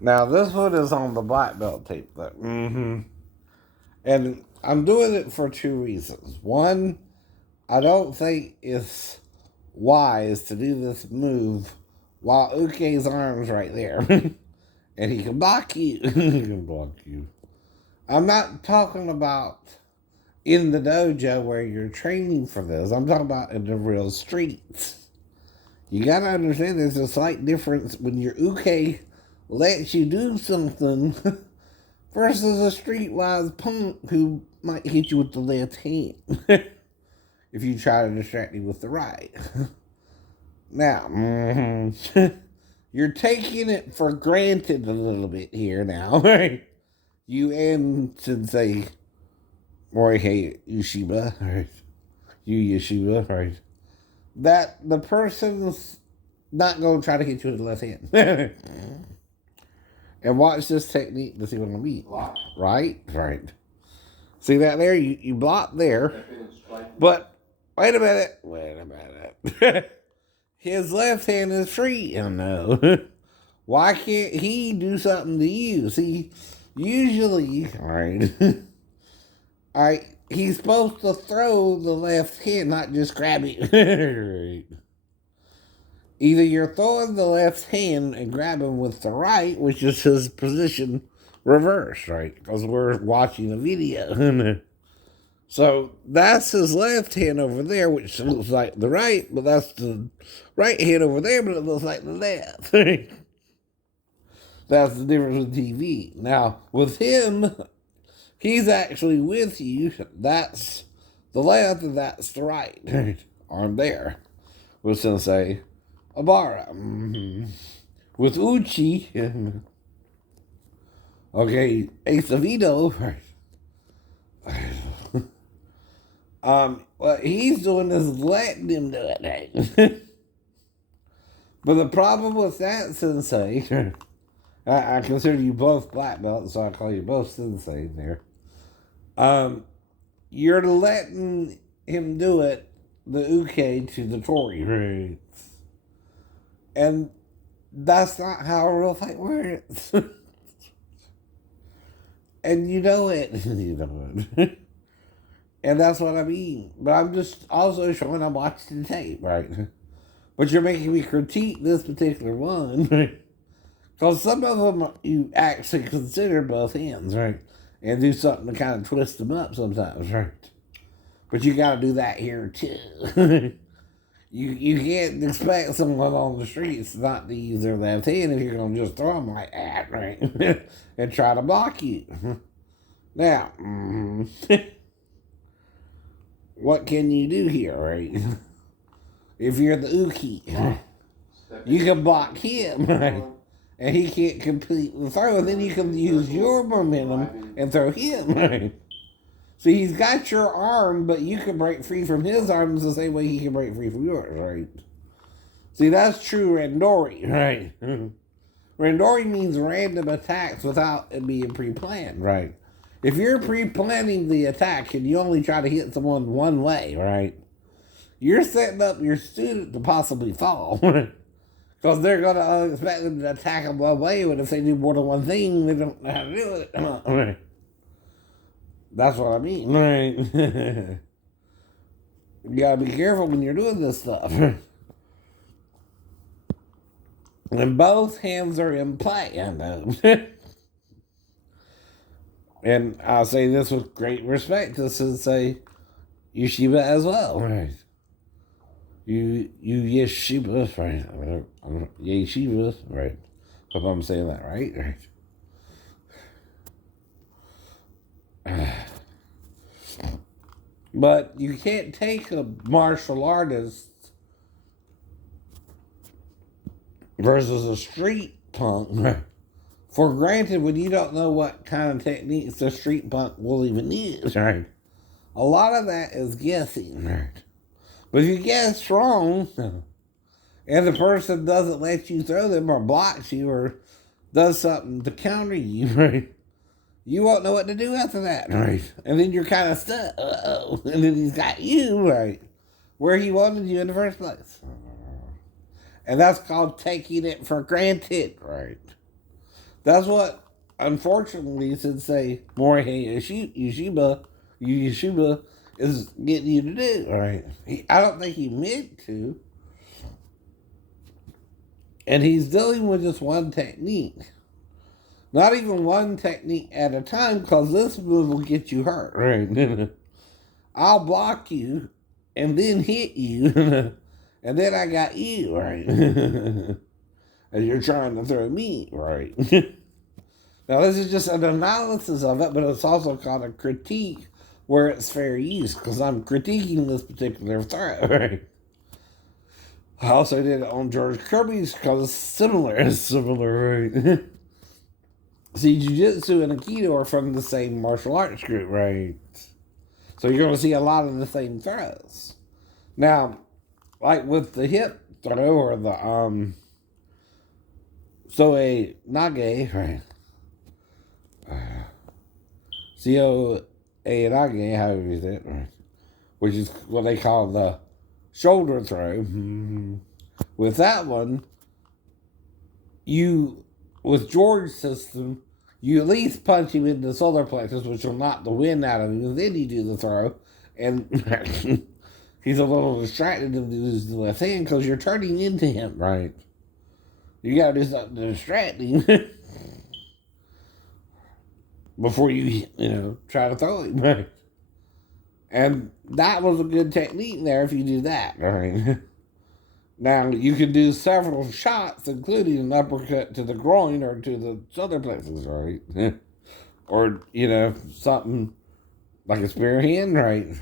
Now, this one is on the black belt tape. And I'm doing it for two reasons. One, I don't think it's wise to do this move while Uke's arm's right there. And he can block you. He can block you. I'm not talking about in the dojo where you're training for this. I'm talking about in the real streets. You gotta understand there's a slight difference when your uke lets you do something versus a streetwise punk who might hit you with the left hand if you try to distract him with the right. Now, you're taking it for granted a little bit here now, right? You and Sensei Morihei Yoshiba, right? You Yoshiba, right? That the person's not going to try to hit you with the left hand. And watch this technique to see what I mean. Right? Right. See that there? You block there. But wait a minute. Wait a minute. His left hand is free. Oh no. Why can't he do something to you? See, usually, right, he's supposed to throw the left hand, not just grab it. Right. Either you're throwing the left hand and grabbing with the right, which is his position reversed, right? Because we're watching a video. So that's his left hand over there, which looks like the right, but that's the right hand over there, but it looks like the left. That's the difference with TV. Now, with him, he's actually with you. That's the left and that's the right. Arm there. With Sensei Obara. With Uchi. Okay, Ace of Ito. What he's doing is letting him do it. But the problem with that, Sensei, I consider you both black belts, so I call you both Sensei there. You're letting him do it, the uke to the tori, right? And that's not how a real fight works. And you know it. You know it. And that's what I mean. But I'm just also showing I'm watching the tape, right? But you're making me critique this particular one, right? Because some of them you actually consider both hands, right? And do something to kind of twist them up sometimes, right? But you got to do that here too. You can't expect someone on the streets not to use their left hand if you're going to just throw them like that, right? And try to block you. Now, what can you do here, right? If you're the uke, you can block him, right? And he can't complete the throw, then you can use your momentum and throw him, right? So he's got your arm, but you can break free from his arms the same way he can break free from yours, right? See, that's true Randori, right? Randori means random attacks without it being pre-planned, right? If you're pre-planning the attack and you only try to hit someone one way, right? You're setting up your student to possibly fall, because they're going to expect them to attack them one way, and if they do more than one thing, they don't know how to do it. Right? That's what I mean, right? You gotta be careful when you're doing this stuff. And both hands are in play, I know. And I'll say this with great respect to Sensei Yoshiba as well, right? You Yeshiba, right? Yeshiba, right? Hope I'm saying that right? Right. But you can't take a martial artist versus a street punk for granted when you don't know what kind of techniques the street punk will even use, right? A lot of that is guessing, right? But if you guess wrong, and the person doesn't let you throw them or blocks you or does something to counter you, right? You won't know what to do after that, right? And then you're kind of stuck. Uh-oh. And then he's got you, right? Where he wanted you in the first place. And that's called taking it for granted, right? That's what, unfortunately, Sensei Morihei Yushiba is getting you to do, right? I don't think he meant to. And he's dealing with just one technique. Not even one technique at a time, because this move will get you hurt, right? I'll block you and then hit you, and then I got you, right? And you're trying to throw me, right? Now, this is just an analysis of it, but it's also called a critique where it's fair use, because I'm critiquing this particular threat, right? I also did it on George Kirby's because it's similar. It's similar, right? See, Jiu-Jitsu and Aikido are from the same martial arts group, right? So you're going to see a lot of the same throws. Now, like with the hip throw or the Soe Nage, right? C-O-A Nage, however you say it, right? Which is what they call the shoulder throw. With that one, with George's system, you at least punch him in the solar plexus, which will knock the wind out of him, and then you do the throw. And he's a little distracted to use the left hand because you're turning into him, right? You gotta do something to distract him before you try to throw him, right? And that was a good technique there if you do that, right? Now, you can do several shots, including an uppercut to the groin or to the solar plexus, right? Or, something like a spear hand, right?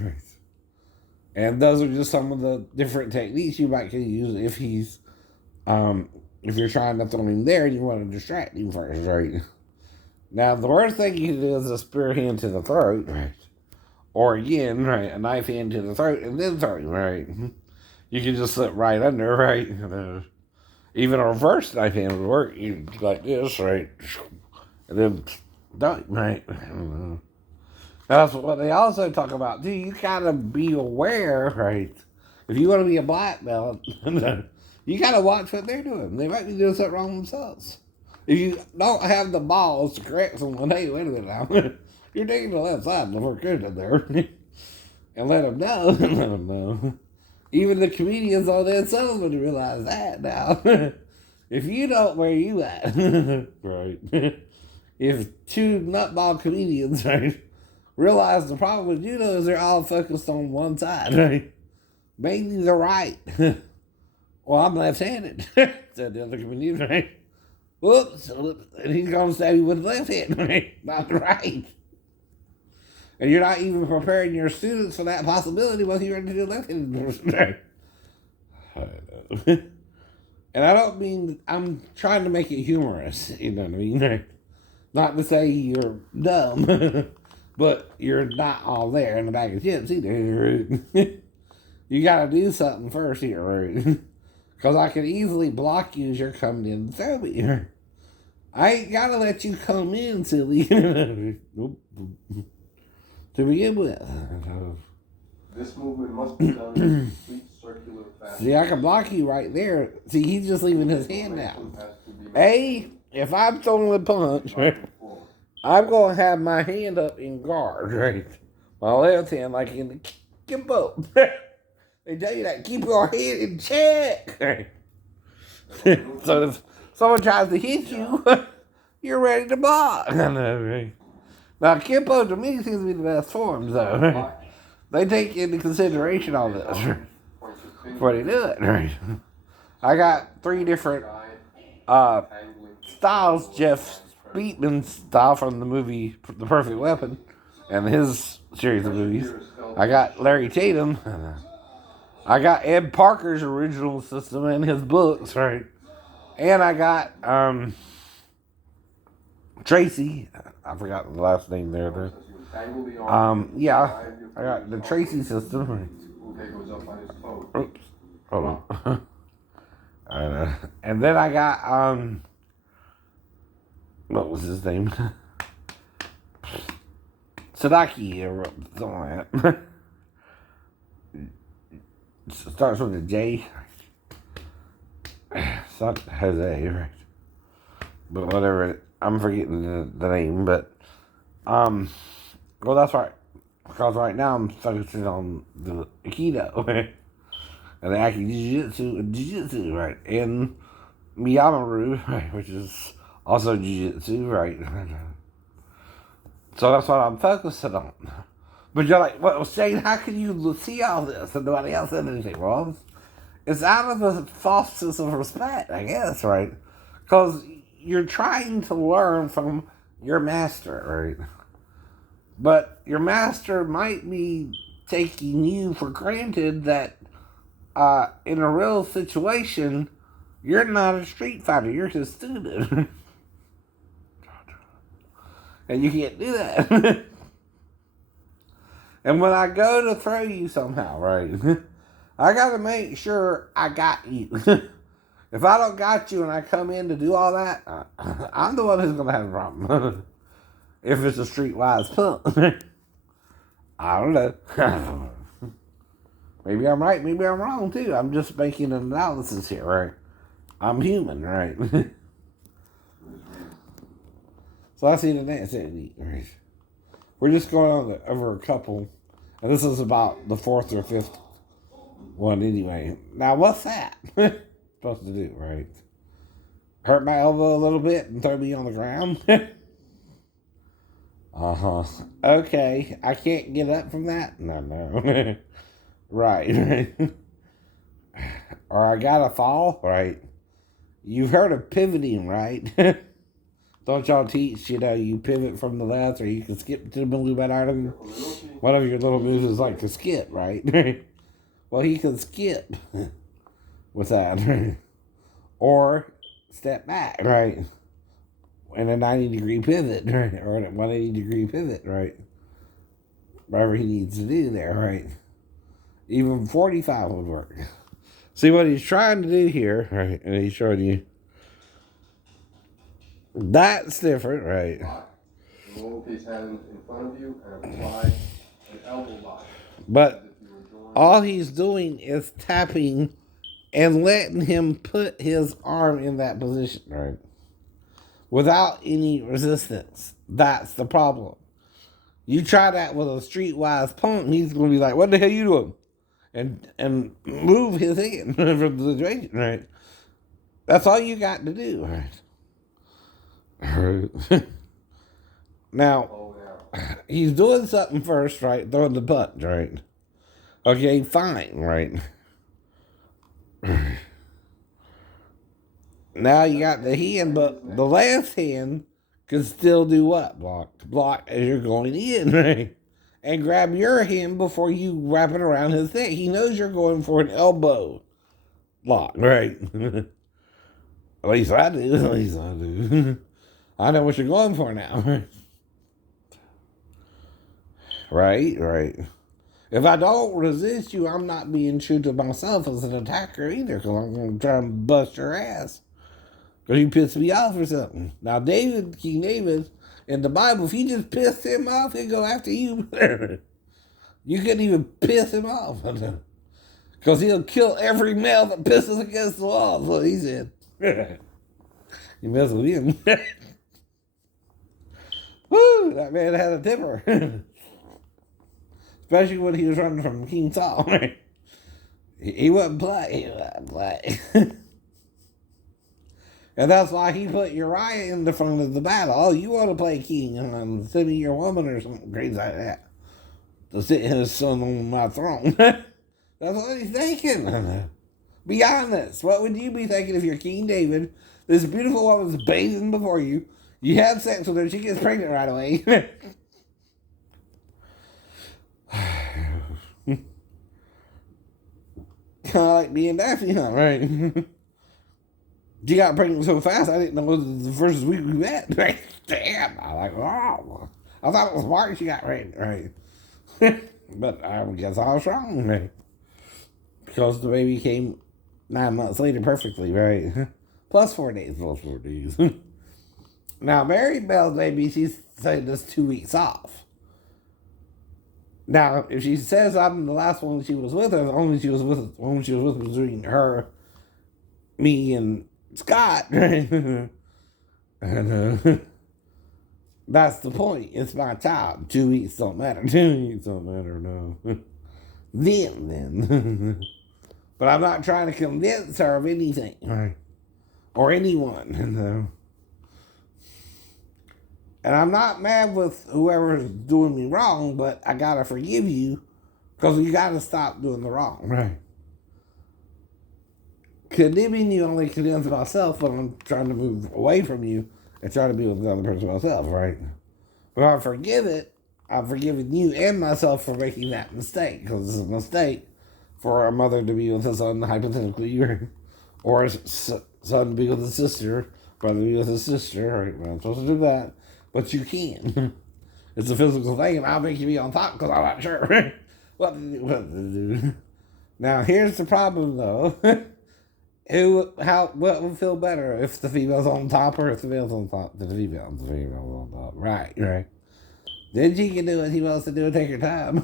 And those are just some of the different techniques you might use if if you're trying to throw him there and you want to distract him first, right? Now, the worst thing you can do is a spear hand to the throat, right? Or again, right, a knife hand to the throat and then throw him, right? You can just slip right under, right? Even a reverse knife hand would work. You like this, right? And then don't, right? That's what they also talk about, too. You gotta be aware, right? If you want to be a black belt, you gotta watch what they're doing. They might be doing something wrong themselves. If you don't have the balls to correct someone, hey, wait a minute now. You're taking the left side before in there. And let them know. Let them know. Even the comedians on that themselves would realize that now. If you don't, where you at? Right. If two nutball comedians, right, realize the problem with judo is they're all focused on one side, right? Mainly the right. Well, I'm left-handed, said the other comedian, right? Whoops. And he's going to stab you with the left hand, right? Not the right. And you're not even preparing your students for that possibility once you're into the left-handed. And I don't mean, I'm trying to make it humorous, you know what I mean? Not to say you're dumb, but you're not all there in the bag of chips either. You gotta do something first here, right? Because I can easily block you as you're coming in to throw me. I ain't gotta let you come in, silly. To begin with. This movement must be done in a complete circular fashion. See, I can block you right there. See, he's just leaving his hand down. If I'm throwing a punch, right, I'm going to have my hand up in guard, right? My left hand, like in the kimbo. They tell you that. Keep your head in check. Right? So if someone tries to hit you, you're ready to block. I know, right? Now, Kimpo to me seems to be the best form, though. Right? They take into consideration all this before they do it, right? I got 3 different styles. Jeff Speakman's style from the movie The Perfect Weapon and his series of movies. I got Larry Tatum. I got Ed Parker's original system and his books, right? And I got Tracy. I forgot the last name there. Yeah, I got the Tracy system. Oops, hold on. And then I got what was his name? Sadaki or something like that. Starts with a J. It's not Jose, right? But whatever. I'm forgetting the name, but well, that's right. Because right now I'm focusing on the Aikido and the Jiu-Jitsu, right, and Miyamaru, right, which is also Jiu-Jitsu, right. So that's what I'm focusing on. But you're like, well, Shane, how can you see all this and nobody else said anything? Well, it's out of a false sense of respect, I guess, right? Because you're trying to learn from your master, right? But your master might be taking you for granted that in a real situation, you're not a street fighter, you're his student. And you can't do that. And when I go to throw you somehow, right, I gotta make sure I got you. If I don't got you and I come in to do all that, I'm the one who's gonna have a problem. If it's a streetwise pump. I don't know. Maybe I'm right, maybe I'm wrong too. I'm just making an analysis here, right? I'm human, right? So I see the next technique, right? We're just going on over a couple, and this is about the fourth or fifth one anyway. Now, what's that supposed to do, right? Hurt my elbow a little bit and throw me on the ground? Uh-huh. Okay, I can't get up from that? No. Right. Or I gotta fall? Right. You've heard of pivoting, right? Don't y'all teach, you pivot from the left or you can skip to the movement item? One of your little moves is like to skip, right? Well, he can skip with that. Or step back, right? In a 90-degree pivot, right? Or a 180-degree pivot, right? Whatever he needs to do there, right? Even 45 would work. See what he's trying to do here, right? And he's showing you. That's different, right? Roll his hand in front of you and apply an elbow lock. But all he's doing is tapping and letting him put his arm in that position, right? Without any resistance. That's the problem. You try that with a streetwise punk, he's going to be like, what the hell you doing? And move his hand from the situation, right? That's all you got to do, right? Now, he's doing something first, right? Throwing the punch, right? Okay, fine, right? Now you got the hand, but the last hand can still do what? Block as you're going in, right? And grab your hand before you wrap it around his neck. He knows you're going for an elbow lock, right? At least I do. I know what you're going for now. Right. If I don't resist you, I'm not being true to myself as an attacker either, because I'm going to try and bust your ass. Because you pissed me off or something. Now, King David, in the Bible, if you just pissed him off, he'll go after you. You couldn't even piss him off. Because he'll kill every male that pisses against the wall. That's what he said. You mess with him. Woo, that man had a temper. Especially when he was running from King Saul. He wouldn't play. And that's why he put Uriah in the front of the battle. Oh, you want to play king and send me your woman or something crazy like that. To sit his son on my throne. That's what he's thinking. Be honest. What would you be thinking if you're King David? This beautiful woman's bathing before you. You have sex with her. She gets pregnant right away. Kind of like being Daphne, huh? Right? She got pregnant so fast, I didn't know it was the first week we met. Damn. I like, wow. I thought it was March she got pregnant, right? But I guess I was wrong, right? Because the baby came 9 months later perfectly, right? Plus 4 days. Now, Mary Bell's baby, she's saying this 2 weeks off. Now, if she says I'm the last one she was with her, the only she was with between her, me, and Scott, right? And That's the point. It's my child. 2 weeks don't matter. 2 weeks don't matter, no. then. But I'm not trying to convince her of anything. Right? Or anyone. No. And I'm not mad with whoever's doing me wrong, but I gotta forgive you because you gotta stop doing the wrong. Right. Condemning you only condemns myself when I'm trying to move away from you and try to be with another person myself, right? When I forgive it, I've forgiven you and myself for making that mistake, because it's a mistake for a mother to be with a son, hypothetically, or a son to be with a sister, brother to be with a sister, right? We're not supposed to do that, but you can. It's a physical thing, and I'll make you be on top because I'm not sure what to do. Now, here's the problem, though. What would feel better if the female's on top or if the male's on top? The female's on top. Right. Then she can do what she wants to do and take her time.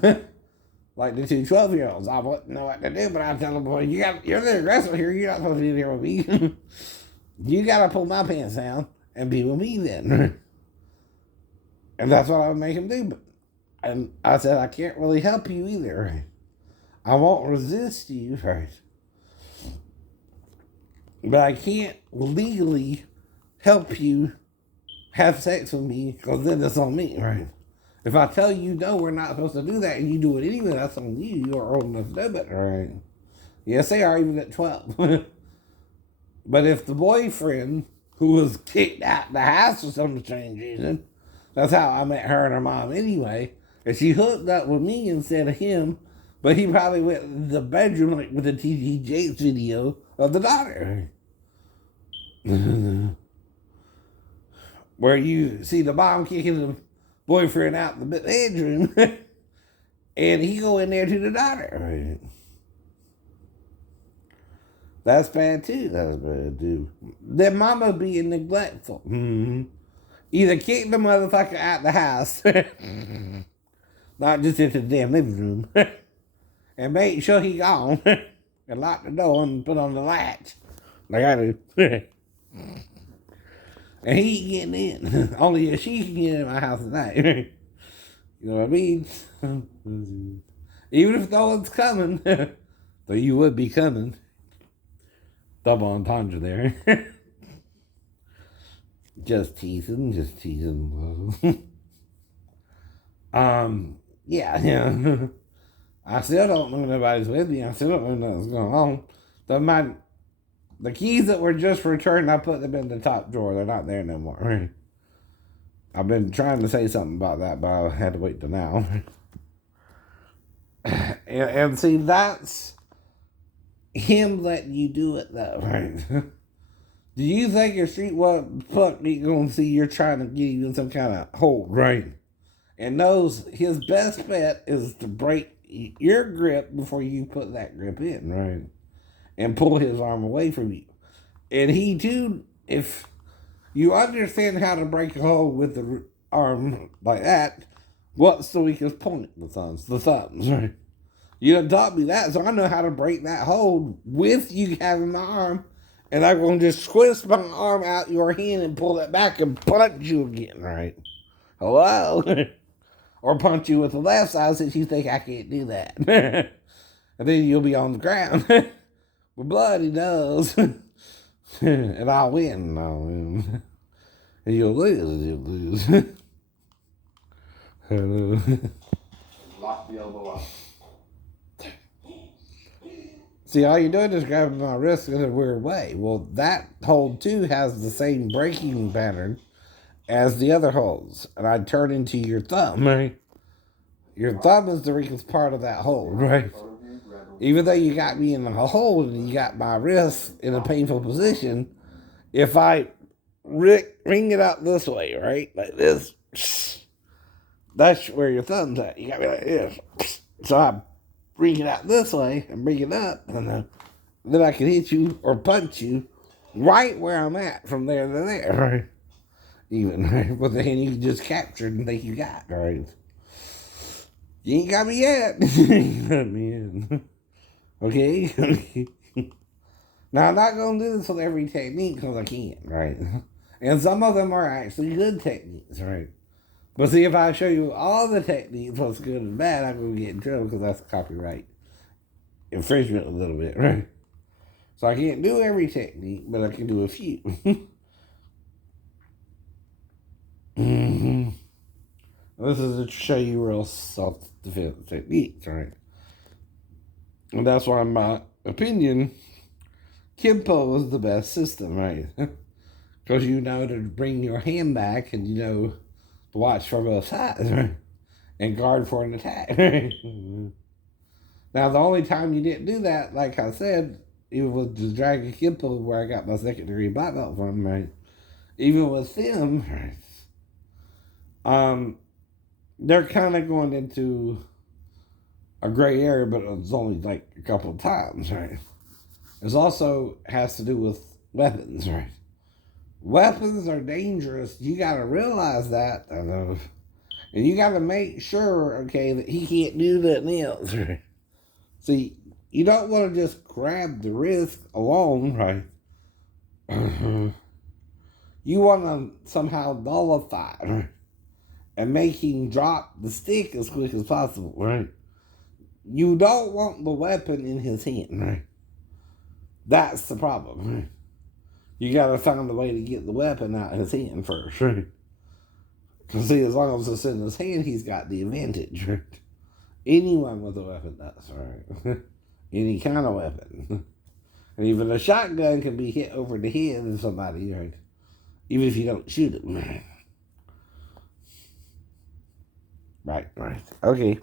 Like the 2 12-year-olds. I wouldn't know what to do, but I tell them, boy, you're the aggressor here. You're not supposed to be here with me. You got to pull my pants down and be with me then. And that's what I would make him do. And I said, I can't really help you either. Right? I won't resist you. Right? But I can't legally help you have sex with me because then it's on me, right? If I tell you no, we're not supposed to do that, and you do it anyway, that's on you. You are old enough to do it, right? Yes, they are, even at 12. But if the boyfriend, who was kicked out of the house for some strange reason, that's how I met her and her mom anyway, and she hooked up with me instead of him, but he probably went in the bedroom like with the T.D. Jakes video of the daughter. Where you see the mom kicking the boyfriend out in the bedroom and he go in there to the daughter. That's bad too. That's bad too. Their mama being neglectful. Mm-hmm. Either kick the motherfucker out the house, not just into the damn living room, and make sure he gone, and lock the door and put on the latch, like I do. And he ain't getting in. Only if she can get in my house at night. You know what I mean? Even if no one's coming, though you would be coming. Double entendre there. Just teasing. Yeah. I still don't know nobody's with me. I still don't know what's going on. The keys that were just returned, I put them in the top drawer. They're not there no more. I've been trying to say something about that, but I had to wait till now. and see, that's him letting you do it, though, right? Do you think your street fuck ain't gonna see you're trying to get you in some kind of hold, right? And knows his best bet is to break your grip before you put that grip in, right? And pull his arm away from you. And he too, if you understand how to break a hold with the arm like that, what's the weakest point? The thumbs, right? You done taught me that, so I know how to break that hold with you having my arm, and I'm going to just twist my arm out your hand and pull it back and punch you again, right? Hello? Or punch you with the left side since you think I can't do that. And then you'll be on the ground. With bloody nose. And I'll win. And you'll lose. Hello. Lock the elbow out. See, all you're doing is grabbing my wrist in a weird way. Well, that hold, too, has the same breaking pattern as the other holds. And I'd turn into your thumb, right? Your thumb is the weakest part of that hold, right? Even though you got me in a hold and you got my wrist in a painful position, if I ring it out this way, right? Like this, that's where your thumb's at. You got me like this. So I bring it out this way and bring it up, and then I can hit you or punch you right where I'm at from there to there, right? Even, right? With the hand you just captured and think you got, right? You ain't got me yet. You ain't got me yet. Okay? Now, I'm not going to do this with every technique because I can't, right? And some of them are actually good techniques, right? But see, if I show you all the techniques, what's good and bad, I'm going to get in trouble because that's copyright infringement a little bit, right? So I can't do every technique, but I can do a few. Mm-hmm. This is to show you real self-defense techniques, right? And that's why, in my opinion, Kempo is the best system, right? Because you know to bring your hand back and you know to watch for both sides, right? And guard for an attack, right? Now, the only time you didn't do that, like I said, even with the Dragon Kempo, where I got my second degree black belt from, right? Even with them, right? They're kind of going into a gray area, but it's only like a couple of times, right? It also has to do with weapons, right? Weapons are dangerous. You got to realize that, I know. And you got to make sure, okay, that he can't do nothing else, right? See, you don't want to just grab the wrist alone, right? You want to somehow nullify, right? And make him drop the stick as quick as possible, right? You don't want the weapon in his hand, right? That's the problem, right? You gotta find a way to get the weapon out of his hand first, right? Because see, as long as it's in his hand, he's got the advantage, right? Anyone with a weapon does, right? Any kind of weapon. And even a shotgun can be hit over the head of somebody, right? Even if you don't shoot it, right? Right. Okay.